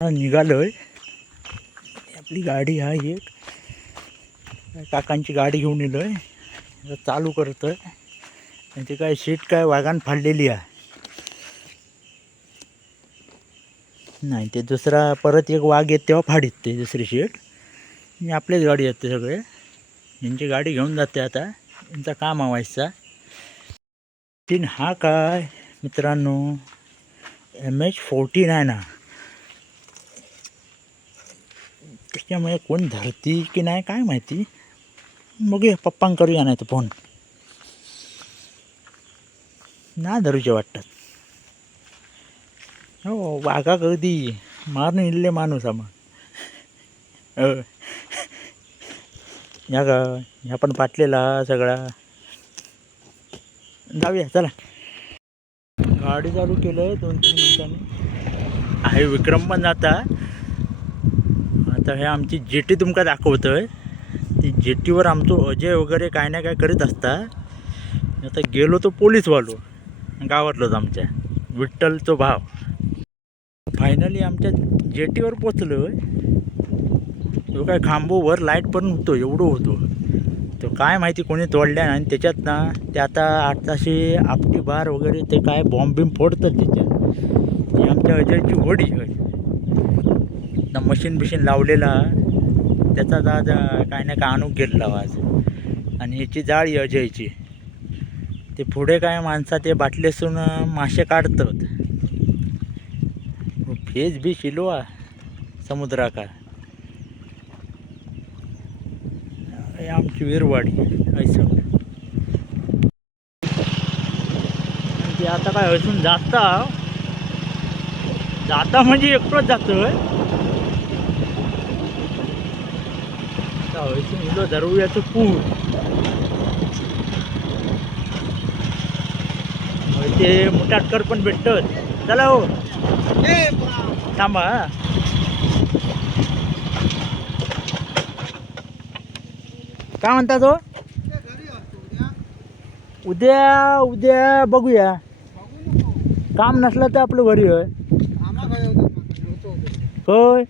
निघालोय. आपली गाडी आहे एक काकांची गाडी घेऊन येलोय. चालू करतोय. त्यांची काय शीट काय वाघान फाडलेली आहे. नाही ते दुसरा परत एक वाघ येत तेव्हा फाडीत ते दुसरी शीट. मी आपलीच गाडी येते सगळे. यांची गाडी घेऊन जाते आता. यांचा काम व्हायचा. तीन हा काय मित्रांनो MH14 आहे ना. त्याच्यामुळे कोण धरती की नाही काय माहिती. बघूया पप्पांना करूया नाही तर फोन. ना धरूचे वाटतात. हो वाघा कधी मारून इल्ले माणूस आम्हा या का ह्या पण पाटलेला सगळा. जाऊया चला. गाडी चालू केलं 2-3 मिनिटांनी. आहे विक्रम पण जाता. आता हे आमची जेटी तुमका दाखवतोय. ती जेटीवर आमचं अजय वगैरे काय ना काय करीत असता. आता गेलो तो पोलीसवालो गावातलोच आमच्या विठ्ठलचो भाव. फायनली आमच्या जेटीवर पोचलो. तो काय खांबोवर लाईट पण होतो एवढं होतो. तो काय माहिती कोणी तोडल्या नाही. त्याच्यात ना ते आता 800 आपटी बार वगैरे ते काय बॉम्ब बिम फोडतात त्याच्यात. ही आमच्या अजयची होडी ना मशीन बिशीन लावलेला. त्याचा दादा काय ना काय आणून गेलेला आज. आणि याची जाळी अजयची. ते पुढे काय माणसा ते बाटलीसून मासे काढतात. फेज बी शिलवा समुद्रा का आमची वीरवाडी ऐसा. ते आता काय हसून जाता म्हणजे एकटोच जातोय. हसून इलो धरूयाचं पूर. ते मुटाटकर पण भेटत. चला हो थांबा. काय म्हणता तो उद्या बघूया. काम नसलं तर आपलं घरी होय. होय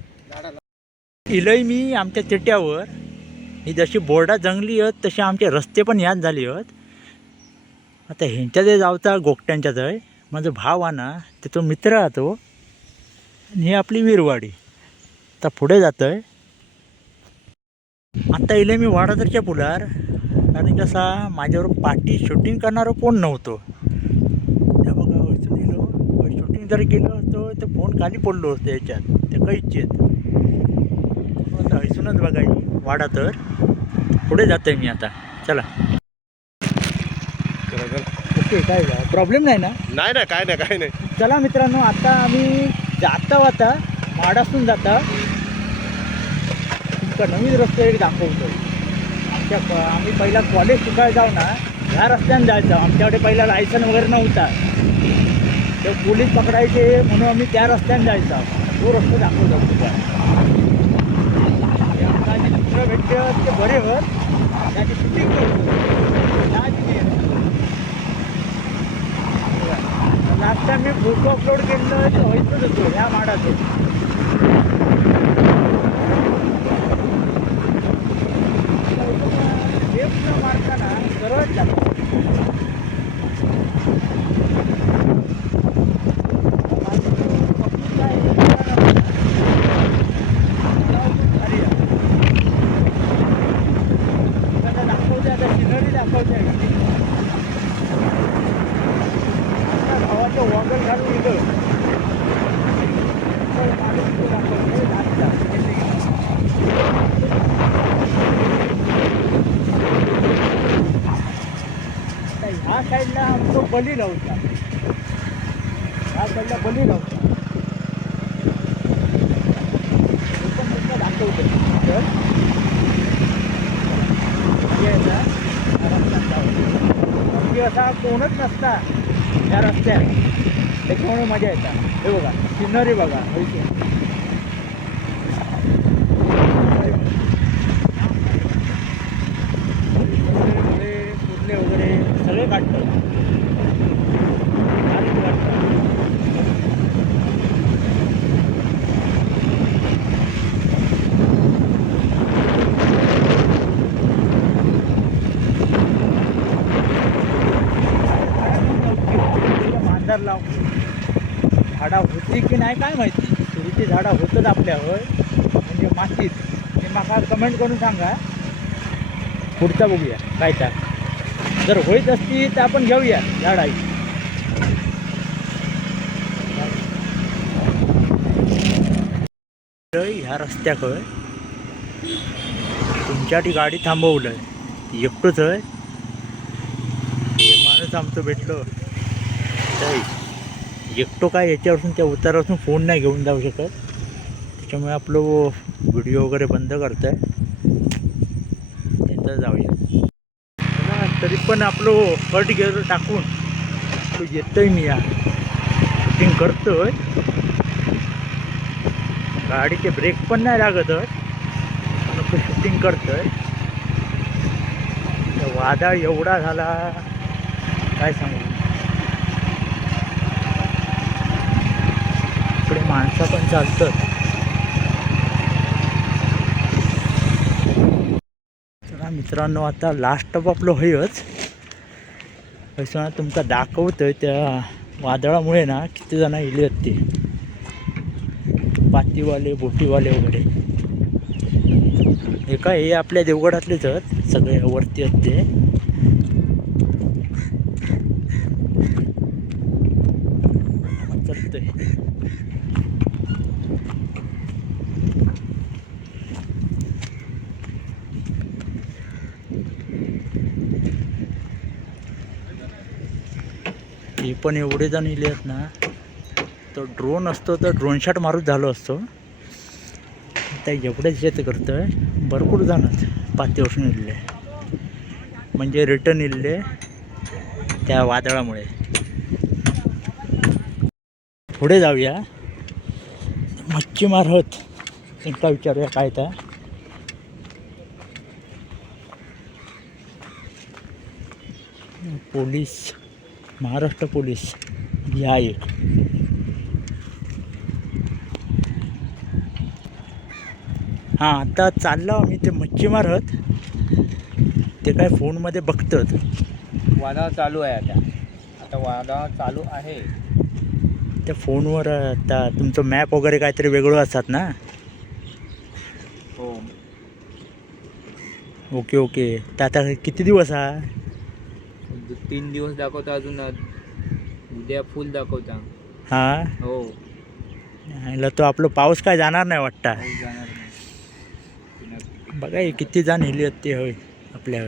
इलय मी आमच्या तिट्यावर. ही जशी बोर्डा जंगली आहेत तसे आमचे रस्ते पण याच झाले आहेत. आता ह्यांच्या जे जावता गोगट्यांच्या जय माझा भाव आहे ना ते तो मित्र आहे तो. आणि ही आपली वीरवाडी. आता पुढे जातोय. आता इले मी वाडादरच्या पुलार. कारण कसा माझ्यावर पाठी शूटिंग करणारं कोण नव्हतं. त्या बघा वैसून इलो शूटिंग जर केलं असतो तर फोन खाली पडलो असतो याच्यात ते काहीच आहेत. आता हैसूनच बघा वाडा तर पुढे जातोय मी आता. चला ओके काय प्रॉब्लेम नाही ना. नाही ना काय नाही. चला मित्रांनो आता आम्ही जाता माडासून जाता तुमचा नवीन रस्ता एक दाखवतो. आम्ही पहिला कॉलेज शिकायला जाऊ ना ह्या रस्त्याने जायचं. आमच्याकडे पहिला लायसन वगैरे नव्हता. तर पोलीस पकडायचे म्हणून आम्ही त्या रस्त्याने जायचा. तो रस्ता दाखवतो तुमचा. मित्र भेटले ते बरे वर त्याची शूटिंग करतो. लास्ट टाइम मी फोटो अपलोड केलं तर व्हायचंच होतो ह्या माडाचं. लेफ्ट मारताना सरळ जातो. दाखवते आता सिनरी दाखवते. भावाचं वॉगल घालून इथं ह्या साईडला आमचं बली लावता. ह्या साईडला बली लावता. पण दाखवतो तर असा कोणच नसता या रस्त्यात. त्याच्यामुळे मजा येतात. हे बघा सिनरी बघा. कुठले वगैरे सगळे काढतात. काय माहिती तुरीची झाडं होतच आपल्यावर म्हणजे मातीत ते माका कमेंट करून सांगा. पुढचा बघूया काय त्या जर होईत असती तर आपण घेऊया झाड आहे. ह्या रस्त्याकडे तुमच्यासाठी गाडी थांबवलं एकटोच आहे. माणूस आमचं भेटलो एकटो काय याच्यावरून त्या उतारापासून फोन नाही घेऊन जाऊ शकत. त्याच्यामुळे आपलं व्हिडिओ वगैरे बंद करत आहे. त्याचं जाऊया तरी पण आपलं कट गिअर टाकून तो येतोय मी या शूटिंग करतोय. गाडीचे ब्रेक पण नाही लागत पण शूटिंग करतोय. वादळ एवढा झाला काय सांगू. इकडे माणसं पण चालतात. चला मित्रांनो आता लास्ट स्टॉप आपलं होयच. असं तुमका दाखवतोय त्या वादळामुळे ना किती जण इले आहेत ते पातीवाले बोटीवाले वगैरे. हे काय हे आपल्या देवगडातलेच आहेत सगळे वरती आहेत ते. चलतंय हे पण एवढे जण इले आहेत ना. तो ड्रोन असतो तर ड्रोन शॉट मारून झालो असतो. आता एवढेच शेत करतोय भरपूर जाणत पातीवरून इल्ले म्हणजे रिटर्न इल्ले त्या वादळामुळे. पुढे जाऊया मच्छीमार होत त्यांना विचारूया काय त्या. पोलीस महाराष्ट्र पोलीस या एक हां आता चाललो आम्ही. ते मच्छीमार आहेत ते काय फोनमध्ये बघतात. वादळ चालू आहे आता वादळ चालू आहे. त्या फोनवर आता तुमचं मॅप वगैरे काहीतरी वेगळं असतात ना. हो ओके ओके. तर आता किती दिवस हा 3 दिवस दाखवता अजून उद्या फुल दाखवता. हां हो ह्याला तो आपलं पाऊस काय जाणार नाही वाटता. जाणार नाही. बघा हे किती जण हेली आहेत ते होय आपल्या